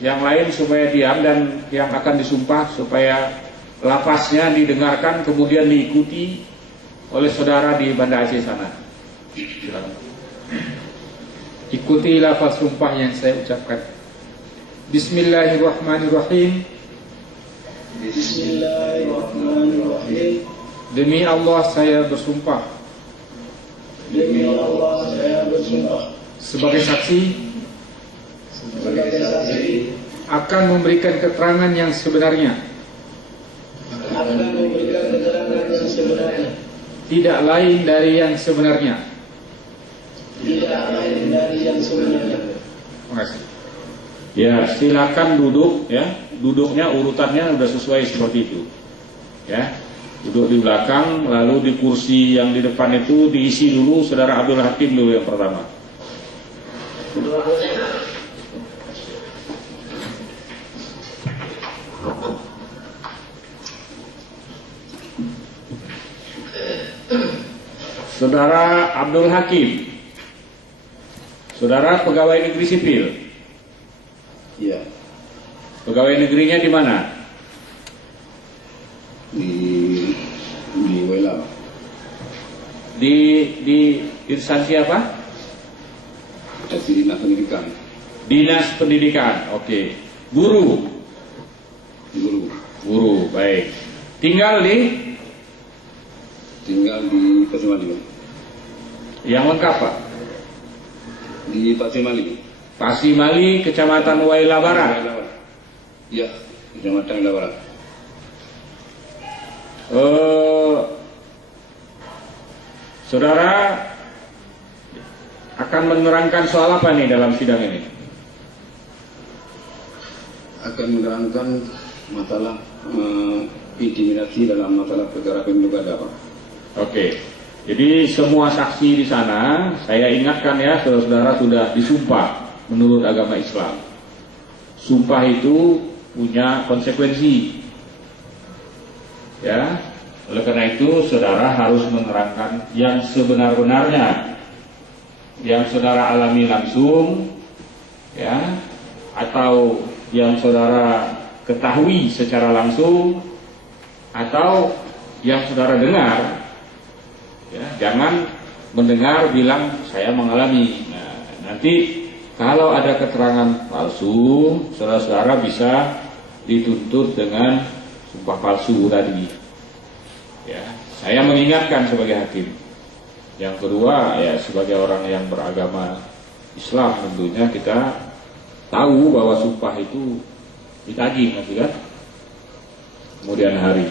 yang lain supaya diam, dan yang akan disumpah supaya lafaznya didengarkan kemudian diikuti oleh saudara di Banda Aceh sana. Silakan. Ikuti lafaz sumpah yang saya ucapkan. Bismillahirrahmanirrahim. Bismillahirrahmanirrahim. Demi Allah saya bersumpah. Demi Allah saya bersumpah. Sebagai saksi Sebagai saksi akan memberikan keterangan yang sebenarnya, akan memberikan keterangan yang sebenarnya, tidak lain dari yang sebenarnya. tidak lain dari yang sebenarnya. Terima kasih. Ya, silakan duduk ya. Duduknya urutannya sudah sesuai seperti itu. Ya. Duduk di belakang, lalu di kursi yang di depan itu diisi dulu saudara Abdul Hakim dulu yang pertama. Saudara Abdul Hakim, saudara pegawai negeri sipil. Iya, Pegawai negerinya di mana? di Wela. Di instansi apa? Di Dinas Pendidikan. Dinas Pendidikan. Oke. Guru. Guru, baik. Tinggal di Pasimali. yang lengkap Pak? Di Pasimali. Pasimali, Kecamatan Waila Barat. Iya, Kecamatan Waila Barat. Saudara akan menerangkan soal apa nih dalam sidang ini? Akan menerangkan masalah intimidasi dalam masalah perkara pemilu kada, Pak. Oke. Jadi semua saksi di sana, saya ingatkan ya, saudara-saudara sudah disumpah menurut agama Islam. Sumpah itu punya konsekuensi. Ya. Oleh karena itu saudara harus menerangkan yang sebenar-benarnya, yang saudara alami langsung, ya, atau yang saudara ketahui secara langsung, atau yang saudara dengar. Ya, jangan mendengar bilang saya mengalami. Nah, nanti kalau ada keterangan palsu, saudara-saudara bisa dituntut dengan sumpah palsu tadi. Ya, saya mengingatkan sebagai hakim. Yang kedua, ya sebagai orang yang beragama Islam tentunya kita tahu bahwa sumpah itu ditagih nanti kan kemudian hari.